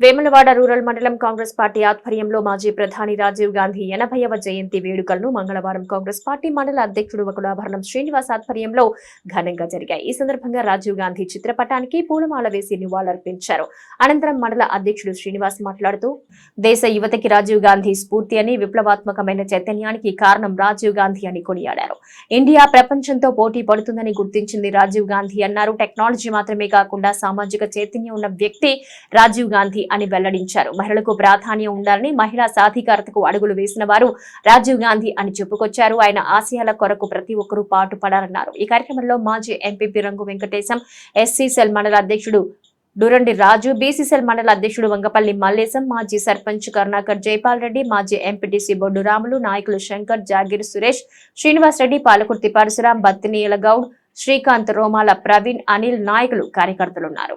Vemulawada rural మండలం Congress party ఆధ్వర్యంలో మాజీ ప్రధాని రాజీవ్ గాంధీ ఎనభైవ జయంతి వేడుకలను మంగళవారం కాంగ్రెస్ పార్టీ మండల అధ్యక్షుడు వకులాభరణం శ్రీనివాస్ ఆధ్వర్యంలో ఘనంగా జరిగాయి. ఈ సందర్భంగా రాజీవ్ గాంధీ చిత్రపటానికి పూలమాల వేసి నివాళులర్పించారు. అనంతరం మండల అధ్యక్షుడు శ్రీనివాస్ మాట్లాడుతూ దేశ యువతకి రాజీవ్ గాంధీ స్ఫూర్తి అని విప్లవాత్మకమైన చైతన్యానికి కారణం రాజీవ్ గాంధీ అని కొనియాడారు. ఇండియా ప్రపంచంతో పోటీ పడుతుందని గుర్తించింది రాజీవ్ గాంధీ అన్నారు. టెక్నాలజీ మాత్రమే కాకుండా సామాజిక చైతన్యం ఉన్న వ్యక్తి రాజీవ్ గాంధీ అని వెల్లడించారు. మహిళలకు ప్రాధాన్యం ఉండాలని మహిళా సాధికారతకు అడుగులు వేసిన వారు రాజీవ్ గాంధీ అని చెప్పుకొచ్చారు. ఆయన ఆశయాల కొరకు ప్రతి ఒక్కరూ పాటుపడాలన్నారు. ఈ కార్యక్రమంలో మాజీ ఎంపీపీ రంగు వెంకటేశం ఎస్సీ సెల్ మండల అధ్యక్షుడు డురండి రాజు బీసీసీఎల్ మండల అధ్యక్షుడు వంగపల్లి మల్లేశం మాజీ సర్పంచ్ కరుణాకర్ జైపాల్ రెడ్డి మాజీ ఎంపీటీసీ బొడ్డు రాములు నాయకులు శంకర్ జాగిర్ సురేష్ శ్రీనివాస్ రెడ్డి పాలకుర్తి పరశురాం బత్తినీయల గౌడ్ శ్రీకాంత్ రోమాల ప్రవీణ్ అనిల్ నాయకులు కార్యకర్తలున్నారు.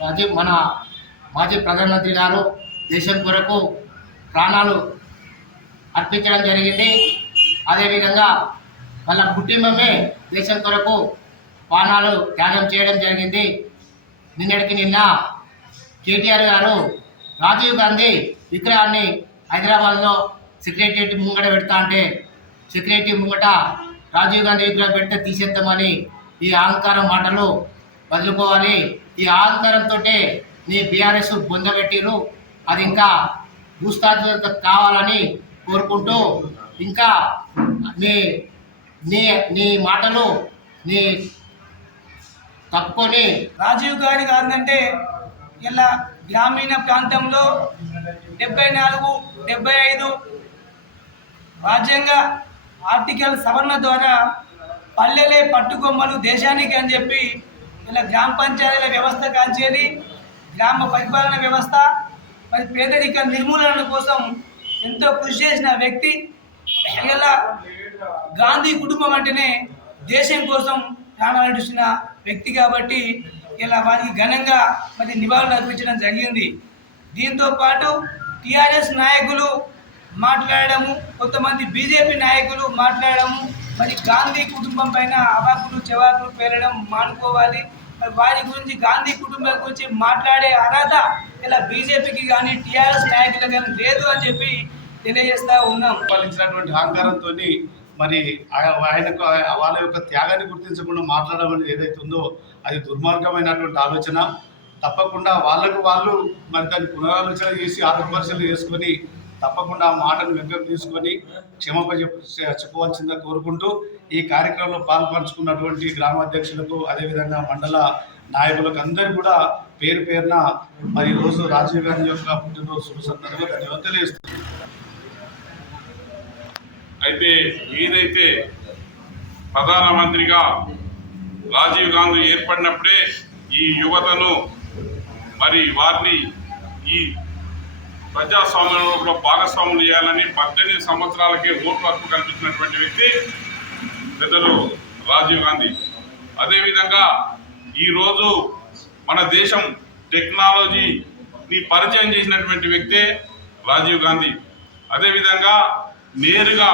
మాజీ మన మాజీ ప్రధానమంత్రి గారు దేశం కొరకు ప్రాణాలు అర్పించడం జరిగింది. అదేవిధంగా వాళ్ళ కుటుంబమే దేశం కొరకు ప్రాణాలు త్యాగం చేయడం జరిగింది. నిన్నటికి నిన్న కేటీఆర్ గారు రాజీవ్ గాంధీ విగ్రహాన్ని హైదరాబాద్లో సెక్రటరియట్ ముంగట పెడతా అంటే సెక్రటరీ ముంగట రాజీవ్ గాంధీ విగ్రహం పెడితే తీసేద్దామని ఈ అహంకారం మాటలు వదులుకోవాలి. ఈ అహంకారంతో నీ బీఆర్ఎస్ బొందబెట్టిరు అది ఇంకా భూస్థాపిత కావాలని కోరుకుంటూ ఇంకా నీ నీ నీ మాటలు నీ తప్పుకొని రాజీవ్ గాంధీ కాదంటే ఇలా గ్రామీణ ప్రాంతంలో డెబ్బై నాలుగు డెబ్బై ఐదు రాజ్యాంగ ఆర్టికల్ సవరణ ద్వారా పల్లెలే పట్టుకొమ్మలు దేశానికి అని చెప్పి ఇలా గ్రామ పంచాయతీల వ్యవస్థ కాంచేది గ్రామ పరిపాలన వ్యవస్థ మరి పేదరిక నిర్మూలన కోసం ఎంతో కృషి చేసిన వ్యక్తి ఇలా గాంధీ కుటుంబం అంటేనే దేశం కోసం ప్రాణాలు వ్యక్తి కాబట్టి ఇలా వారికి ఘనంగా మరి నివాళులు అర్పించడం జరిగింది. దీంతో పాటు టీఆర్ఎస్ నాయకులు మాట్లాడడము కొంతమంది బీజేపీ నాయకులు మాట్లాడడము మరి గాంధీ కుటుంబం పైన అవాకులు చెవాకులు పేరడం మానుకోవాలి. వారి గురించి గాంధీ కుటుంబం గురించి మాట్లాడే అర్హత ఇలా బీజేపీకి కానీ టీఆర్ఎస్ నాయకులకు కానీ లేదు అని చెప్పి తెలియజేస్తా ఉన్నాం. పాలించినటువంటి అహంకారంతో మరి ఆ- ఆయనకు వాళ్ళ యొక్క త్యాగాన్ని గుర్తించకుండా మాట్లాడడం అనేది ఏదైతే ఉందో అది దుర్మార్గమైనటువంటి ఆలోచన. తప్పకుండా వాళ్ళకు వాళ్ళు మరి దాన్ని పునరాలోచన చేసి ఆత్మపరిశీలన చేసుకొని తప్పకుండా ఆ మాటను వెంకం తీసుకొని క్షమప చెప్పవలసిందిగా కోరుకుంటూ ఈ కార్యక్రమంలో పాల్పంచుకున్నటువంటి గ్రామాధ్యక్షులకు అదేవిధంగా మండల నాయకులకు అందరూ కూడా పేరు పేరున మరి రోజు రాజీవ్ గాంధీ యొక్క పుట్టినరోజు శుభ సందర్భంగా ధన్యవాదాలు తెలియజేస్తున్నాను. అయితే ఏదైతే ప్రధానమంత్రిగా రాజీవ్ గాంధీ ఏర్పడినప్పుడే ఈ యువతను మరి వారిని ఈ ప్రజాస్వామ్యంలో భాగస్వాములు చేయాలని పద్దెనిమిది సంవత్సరాలకే ఓటు హక్కు కల్పించినటువంటి వ్యక్తి పెద్దలు రాజీవ్ గాంధీ. అదేవిధంగా ఈరోజు మన దేశం టెక్నాలజీని పరిచయం చేసినటువంటి వ్యక్తే రాజీవ్ గాంధీ. అదేవిధంగా నేరుగా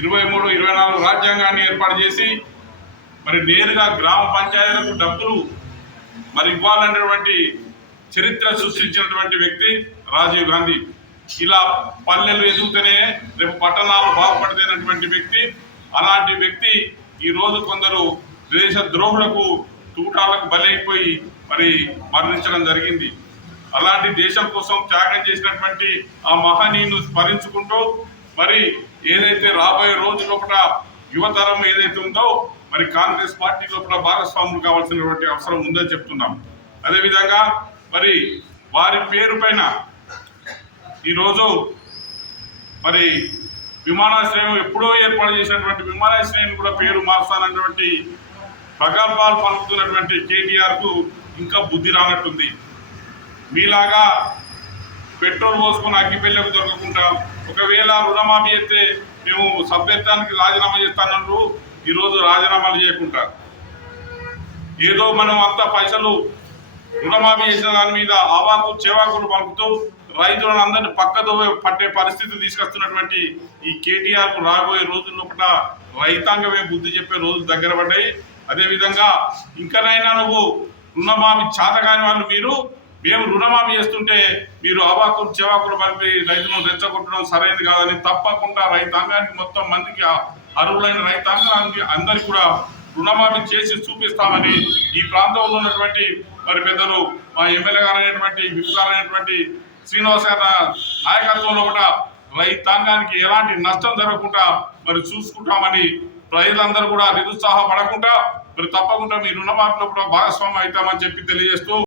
ఇరవై మూడు ఇరవై నాలుగు రాజ్యాంగాన్ని ఏర్పాటు చేసి మరి నేరుగా గ్రామ పంచాయతీలకు డబ్బులు మరి ఇవ్వాలనేటువంటి చరిత్ర సృష్టించినటువంటి వ్యక్తి రాజీవ్ గాంధీ. ఇలా పల్లెలు ఎదుగుతూనే రేపు పట్టణాలు బాగుపడితేనటువంటి వ్యక్తి అలాంటి వ్యక్తి ఈరోజు కొందరు దేశ ద్రోహులకు తూటాలకు బలైపోయి మరి మరణించడం జరిగింది. అలాంటి దేశం కోసం త్యాగం చేసినటువంటి ఆ మహనీయును స్మరించుకుంటూ మరి ఏదైతే రాబోయే రోజు లోపల యువతరం ఏదైతే ఉందో మరి కాంగ్రెస్ పార్టీ లోపల భాగస్వాములు కావాల్సినటువంటి అవసరం ఉందని చెప్తున్నాం. అదేవిధంగా మరి వారి పేరు పైన ఈరోజు మరి విమానాశ్రయం ఎప్పుడో ఏర్పాటు చేసినటువంటి విమానాశ్రయం కూడా పేరు మార్చాలన్నటువంటి ప్రగల్భాలు పలుకుతున్నటువంటి కేటీఆర్కు ఇంకా బుద్ధి రానట్టుంది. మీలాగా పెట్రోల్ పోసుకుని అగ్గిపెళ్ళకు దొరకకుండా ఒకవేళ రుణమాఫీ అయితే మేము సభ్యత్వానికి రాజీనామా చేస్తానన్నారు ఈరోజు రాజీనామాలు చేయకుండా. ఏదో మనం అంతా పైసలు రుణమాఫీ చేసిన దాని మీద ఆవాకు చెవాకులు పలుకుతూ రైతులను అందరినీ పక్కతో పట్టే పరిస్థితి తీసుకొస్తున్నటువంటి ఈ కేటీఆర్కు రాబోయే రోజుల్లో కూడా రైతాంగమే బుద్ధి చెప్పే రోజులు దగ్గర పడ్డాయి. అదేవిధంగా ఇంకనైనా నువ్వు రుణమాఫీ చాతకాని వాళ్ళు మీరు మేము రుణమాఫీ చేస్తుంటే మీరు అవాకులు చెవాకులు పంపి రైతులను రెచ్చగొట్టడం సరైనది కాదని తప్పకుండా రైతాంగానికి మొత్తం మందికి అర్హులైన రైతాంగానికి అందరికి కూడా రుణమాఫీ చేసి చూపిస్తామని ఈ ప్రాంతంలో ఉన్నటువంటి మరి పెద్దలు మా ఎమ్మెల్యే గారు అయినటువంటి శ్రీనివాస్ గారి నాయకత్వంలో కూడా రైతాంగానికి ఎలాంటి నష్టం జరగకుండా మరి చూసుకుంటామని ప్రజలందరూ కూడా నిరుత్సాహపడకుండా మరి తప్పకుండా మీ రుణమాఫీలో కూడా భాగస్వామ్యం అవుతామని చెప్పి తెలియజేస్తూ